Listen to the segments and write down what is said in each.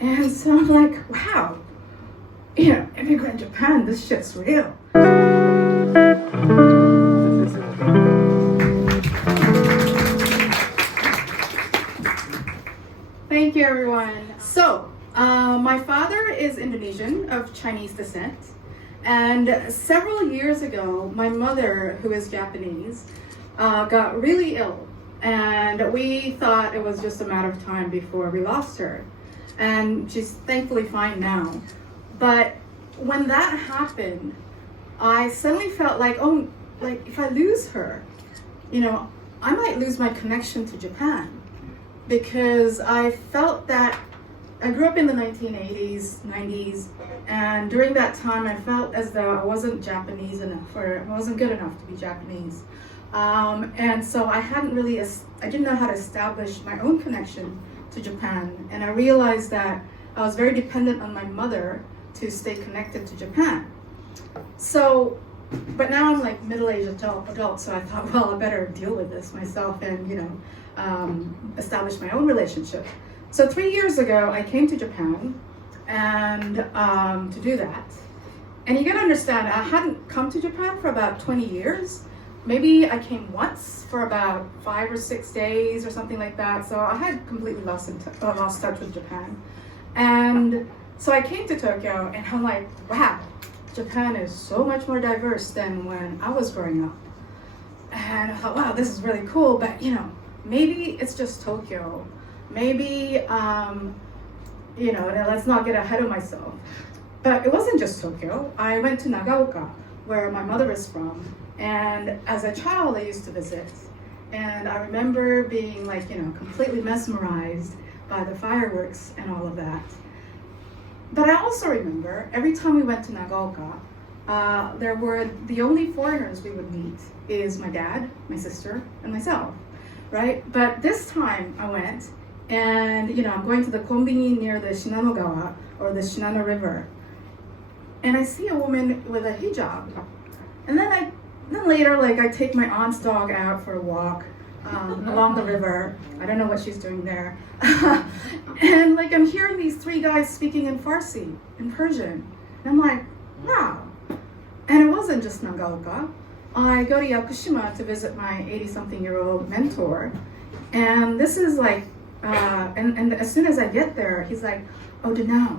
And so I'm like, wow, immigrant Japan, this shit's real. Thank you, everyone. So, my father is Indonesian of Chinese descent, and several years ago, my mother, who is Japanese, got really ill, and we thought it was just a matter of time before we lost her, and she's thankfully fine now. But when that happened, I suddenly felt like, if I lose her, I might lose my connection to Japan. Because I felt that I grew up in the 1980s, 90s, and during that time I felt as though I wasn't Japanese enough, or I wasn't good enough to be Japanese. And so I didn't know how to establish my own connection to Japan. And I realized that I was very dependent on my mother to stay connected to Japan. So, but now I'm like middle-aged adult, so I thought, well, I better deal with this myself and, establish my own relationship. So 3 years ago, I came to Japan and to do that. And you gotta understand, I hadn't come to Japan for about 20 years. Maybe I came once for about 5 or 6 days or something like that. So I had completely lost touch with Japan. And so I came to Tokyo and I'm like, wow, Japan is so much more diverse than when I was growing up. And I thought, wow, this is really cool, but maybe it's just Tokyo. Maybe, let's not get ahead of myself. But it wasn't just Tokyo. I went to Nagaoka, where my mother is from. And as a child, I used to visit. And I remember being completely mesmerized by the fireworks and all of that. But I also remember every time we went to Nagaoka, the only foreigners we would meet is my dad, my sister, and myself, right? But this time I went and, I'm going to the konbini near the Shinano-gawa or the Shinano River. And I see a woman with a hijab. And then later, I take my aunt's dog out for a walk along the river. I don't know what she's doing there. And I'm hearing these 3 guys speaking in Farsi, in Persian. And I'm like, wow. And it wasn't just Nagaoka. I go to Yakushima to visit my 80-something-year-old mentor. And this is and as soon as I get there, he's like, oh, Danau,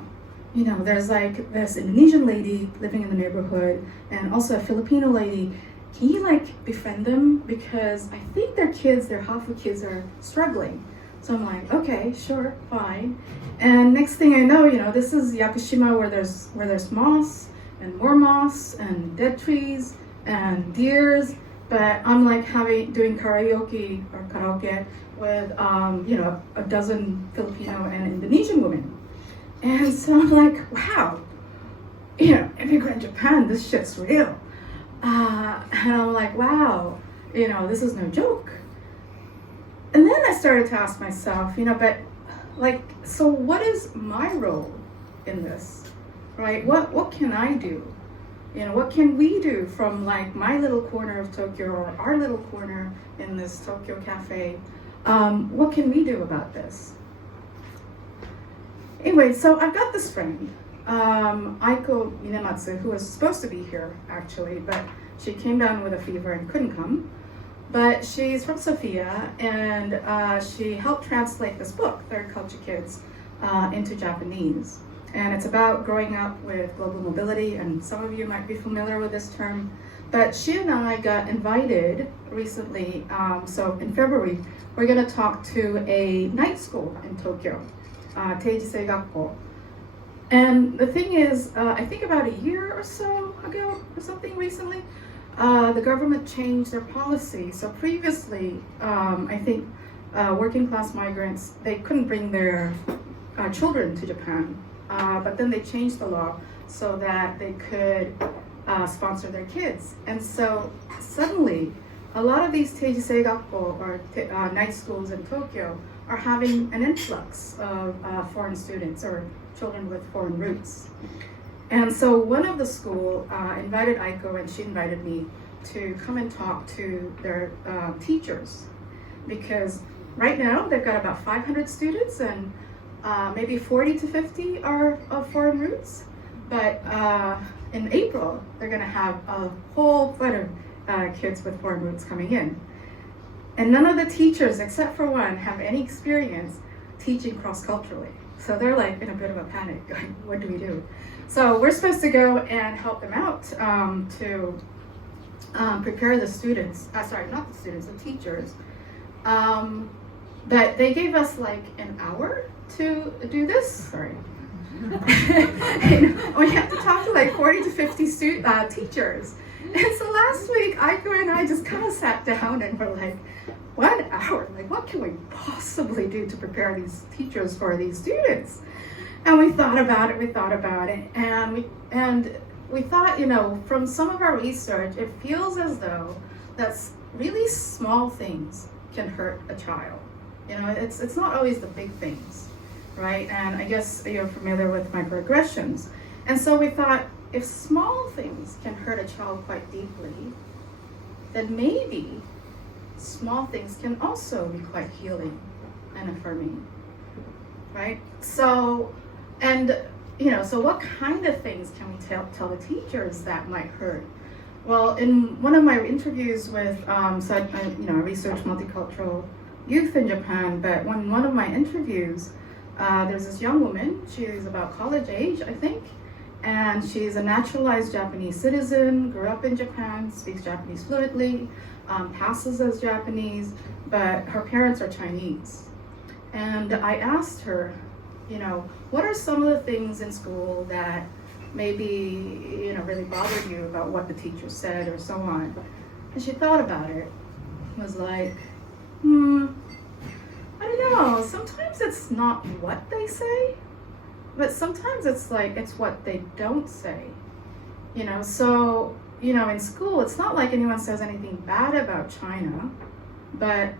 there's this Indonesian lady living in the neighborhood and also a Filipino lady. Can you befriend them? Because I think their Hafu kids are struggling. So I'm like, okay, sure, fine. And next thing I know, this is Yakushima where there's moss and more moss and dead trees and deers. But I'm doing karaoke with a dozen Filipino and Indonesian women. And so I'm like, wow, immigrant Japan, this shit's real. And I'm like, wow, this is no joke. And then I started to ask myself, so what is my role in this, right? What can I do? What can we do from my little corner of Tokyo or our little corner in this Tokyo cafe? What can we do about this? Anyway, so I've got this friend, Aiko Minematsu, who was supposed to be here actually, but she came down with a fever and couldn't come. But she's from Sofia, and she helped translate this book, Third Culture Kids, into Japanese. And it's about growing up with global mobility, and some of you might be familiar with this term. But she and I got invited recently, so in February, we're going to talk to a night school in Tokyo, Teijisei Gakko. And the thing is, I think about a year or so ago, or something recently, the government changed their policy. So previously, I think working class migrants, they couldn't bring their children to Japan. But then they changed the law so that they could sponsor their kids. And so suddenly, a lot of these Teijisei Gakko, or night schools in Tokyo, are having an influx of foreign students or children with foreign roots. And so one of the school invited Aiko, and she invited me to come and talk to their teachers, because right now they've got about 500 students, and maybe 40 to 50 are of foreign roots, but in April, they're going to have a whole flood of kids with foreign roots coming in. And none of the teachers, except for one, have any experience teaching cross-culturally. So they're like in a bit of a panic, going, what do we do? So we're supposed to go and help them out to prepare the students, sorry, not the students, the teachers. But they gave us like an hour to do this, sorry. And we have to talk to like 40 to 50 teachers. And so last week, Aiko and I just kind of sat down and were like, 1 hour, like what can we possibly do to prepare these teachers for these students? And we thought about it, and we thought, you know, from some of our research, it feels as though that's really small things can hurt a child. You know, it's not always the big things, right? And I guess you're familiar with microaggressions. And so we thought, if small things can hurt a child quite deeply, then maybe small things can also be quite healing and affirming, right? So, and you know, so what kind of things can we tell the teachers that might hurt? Well, in one of my interviews with, I research multicultural youth in Japan, but one of my interviews, there's this young woman, she's about college age, I think, and she's a naturalized Japanese citizen, grew up in Japan, speaks Japanese fluently, passes as Japanese, but her parents are Chinese. And I asked her, you know, what are some of the things in school that maybe, you know, really bothered you about what the teacher said or so on? And she thought about it, was like, I don't know, sometimes it's not what they say, but sometimes it's like, it's what they don't say, you know? So, you know, in school, it's not like anyone says anything bad about China, but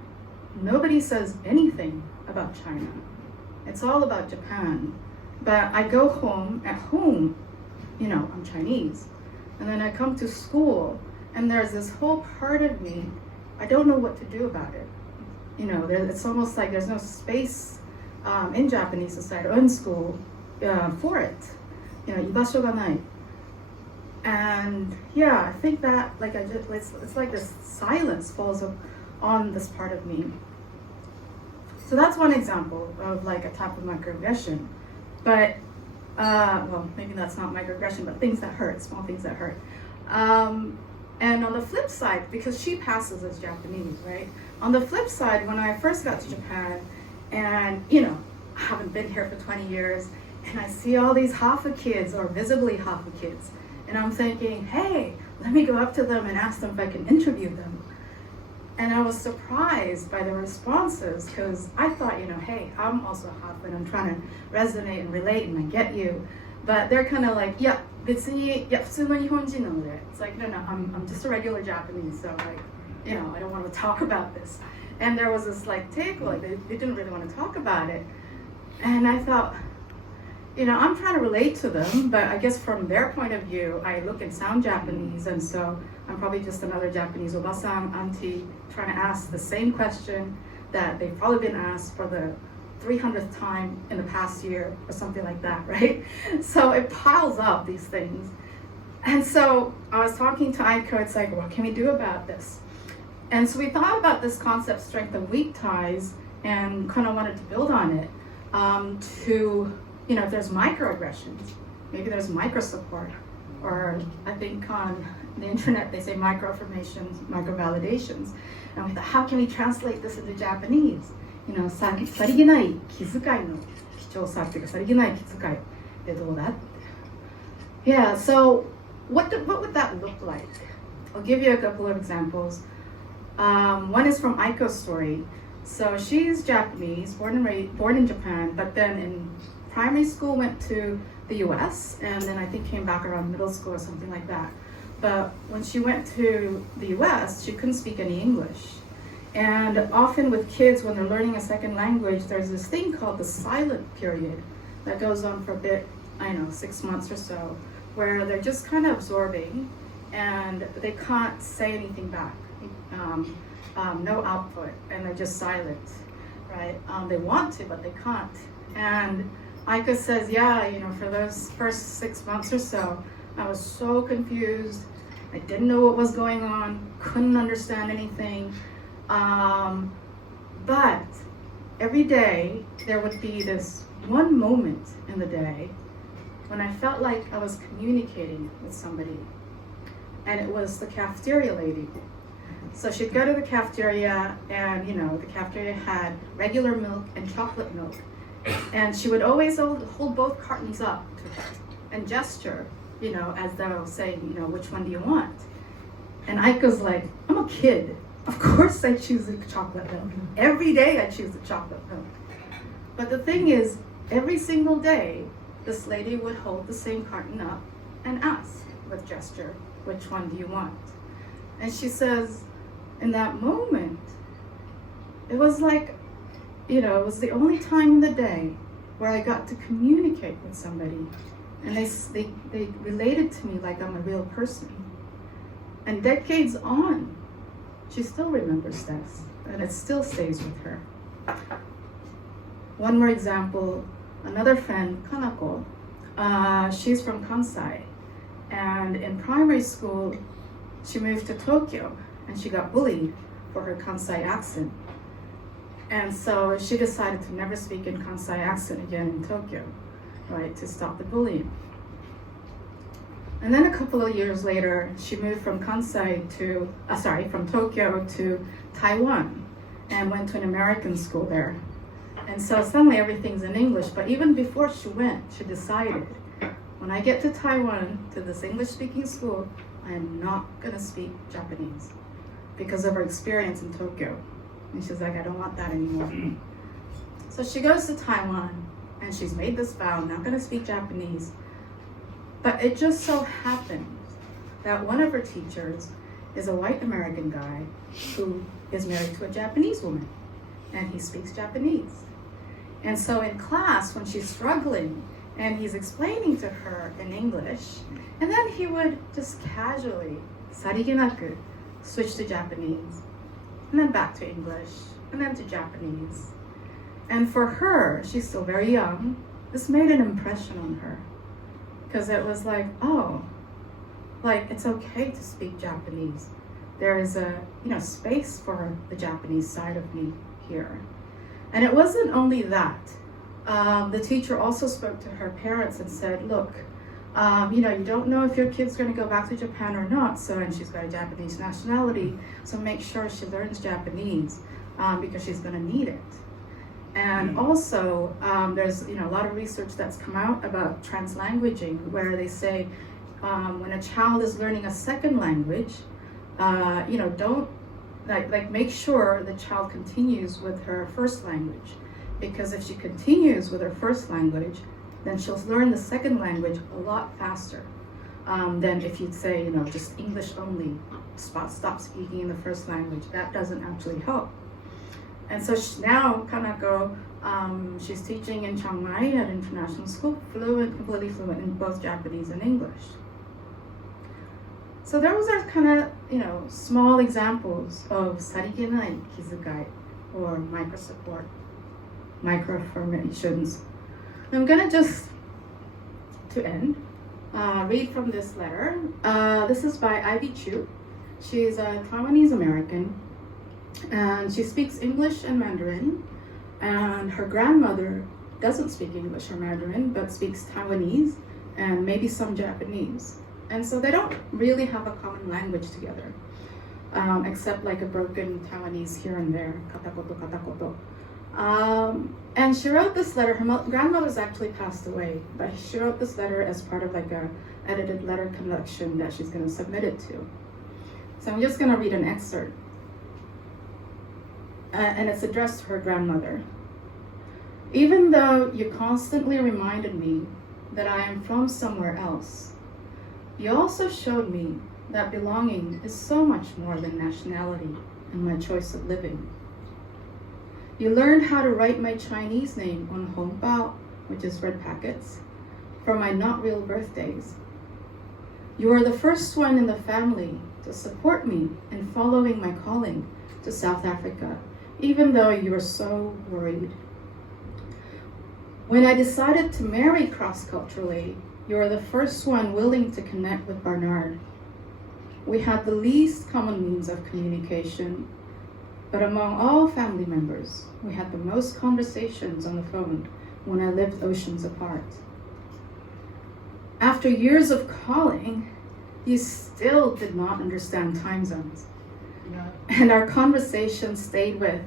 nobody says anything about China. It's all about Japan. But I go home, at home, you know, I'm Chinese. And then I come to school, and there's this whole part of me, I don't know what to do about it. You know, it's almost like there's no space in Japanese society or in school for it. You know, 居場所がない. And yeah, I think that like it's like this silence falls on this part of me. So that's one example of like a type of microaggression. But well, maybe that's not microaggression, but things that hurt, small things that hurt. And on the flip side, because she passes as Japanese, right? On the flip side, when I first got to Japan, and you know, I haven't been here for 20 years, and I see all these Hafa kids or visibly Hafa kids. And I'm thinking, hey, let me go up to them and ask them if I can interview them. And I was surprised by the responses because I thought, you know, hey, I'm also half and I'm trying to resonate and relate and I get you. But they're kind of like, yeah, 別に, yeah, 普通の日本人なので. It's like, no, I'm just a regular Japanese, so like, you know, I don't want to talk about this. And there was this like take, like they didn't really want to talk about it. And I thought, you know, I'm trying to relate to them, but I guess from their point of view, I look and sound Japanese, and so I'm probably just another Japanese obasan, auntie, trying to ask the same question that they've probably been asked for the 300th time in the past year, or something like that, right? So it piles up, these things. And so I was talking to Aiko, it's like, what can we do about this? And so we thought about this concept, strength and weak ties, and kind of wanted to build on it to, you know, if there's microaggressions, maybe there's micro support, or I think on the internet they say microaffirmations, microvalidations. And we thought, how can we translate this into Japanese? You know, さりげない気遣いの貴重さっていうか、さりげない気遣いってどうだ? Yeah, so what would that look like? I'll give you a couple of examples. One is from Aiko's story. So she's Japanese, born in Japan, but then in primary school went to the US, and then I think came back around middle school or something like that. But when she went to the US, she couldn't speak any English. And often with kids, when they're learning a second language, there's this thing called the silent period that goes on for a bit, 6 months or so, where they're just kind of absorbing and they can't say anything back, no output, and they're just silent, right? They want to, but they can't. And Aika says, yeah, for those first 6 months or so, I was so confused. I didn't know what was going on, couldn't understand anything. But every day, there would be this one moment in the day when I felt like I was communicating with somebody. And it was the cafeteria lady. So she'd go to the cafeteria, and the cafeteria had regular milk and chocolate milk. And she would always hold both cartons up to her and gesture, as though saying, which one do you want? And Aika's like, I'm a kid. Of course I choose the chocolate milk. Every day I choose the chocolate milk. But the thing is, every single day, this lady would hold the same carton up and ask with gesture, which one do you want? And she says, in that moment, it was like, it was the only time in the day where I got to communicate with somebody. And they related to me like I'm a real person. And decades on, she still remembers this, and it still stays with her. One more example, another friend, Kanako, she's from Kansai. And in primary school, she moved to Tokyo, and she got bullied for her Kansai accent. And so she decided to never speak in Kansai accent again in Tokyo, right, to stop the bullying. And then a couple of years later, she moved from from Tokyo to Taiwan and went to an American school there. And so suddenly everything's in English, but even before she went, she decided, when I get to Taiwan, to this English-speaking school, I am not gonna speak Japanese because of her experience in Tokyo. And she's like, I don't want that anymore. So she goes to Taiwan, and she's made this vow, I'm not gonna speak Japanese. But it just so happened that one of her teachers is a white American guy who is married to a Japanese woman, and he speaks Japanese. And so in class, when she's struggling, and he's explaining to her in English, and then he would just casually, sarigenaku, switch to Japanese, and then back to English, and then to Japanese. And for her, she's still very young, this made an impression on her. Because it was like, oh, like it's okay to speak Japanese. There is a space for the Japanese side of me here. And it wasn't only that. The teacher also spoke to her parents and said, look, you don't know if your kid's going to go back to Japan or not, and she's got a Japanese nationality, so make sure she learns Japanese because she's going to need it. And also, there's a lot of research that's come out about translanguaging, where they say when a child is learning a second language, don't make sure the child continues with her first language, because if she continues with her first language, then she'll learn the second language a lot faster than if you'd say just English only, stop speaking in the first language. That doesn't actually help. And so now Kanako, she's teaching in Chiang Mai at international school, completely fluent in both Japanese and English. So those are kind of, small examples of sarigenai kizukai, or micro support, micro affirmations. I'm gonna just, to end, read from this letter. This is by Ivy Chu. She's a Taiwanese American, and she speaks English and Mandarin, and her grandmother doesn't speak English or Mandarin, but speaks Taiwanese and maybe some Japanese. And so they don't really have a common language together, except like a broken Taiwanese here and there, katakoto. And she wrote this letter, her grandmother's actually passed away, but she wrote this letter as part of like a edited letter collection that she's gonna submit it to. So I'm just gonna read an excerpt. And it's addressed to her grandmother. Even though you constantly reminded me that I am from somewhere else, you also showed me that belonging is so much more than nationality and my choice of living. You learned how to write my Chinese name on hongbao, which is red packets, for my not real birthdays. You were the first one in the family to support me in following my calling to South Africa, even though you were so worried. When I decided to marry cross-culturally, you were the first one willing to connect with Bernard. We had the least common means of communication, but among all family members, we had the most conversations on the phone when I lived oceans apart. After years of calling, you still did not understand time zones. Yeah. And our conversation stayed with,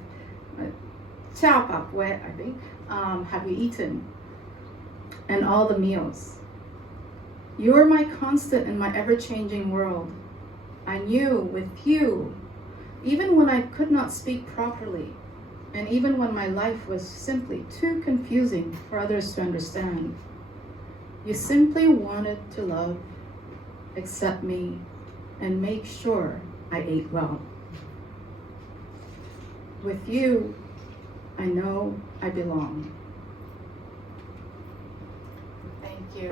Ciao, Papue, I think, have you eaten? And all the meals. You were my constant in my ever-changing world. I knew with you, even when I could not speak properly, and even when my life was simply too confusing for others to understand, you simply wanted to love, accept me, and make sure I ate well. With you, I know I belong. Thank you.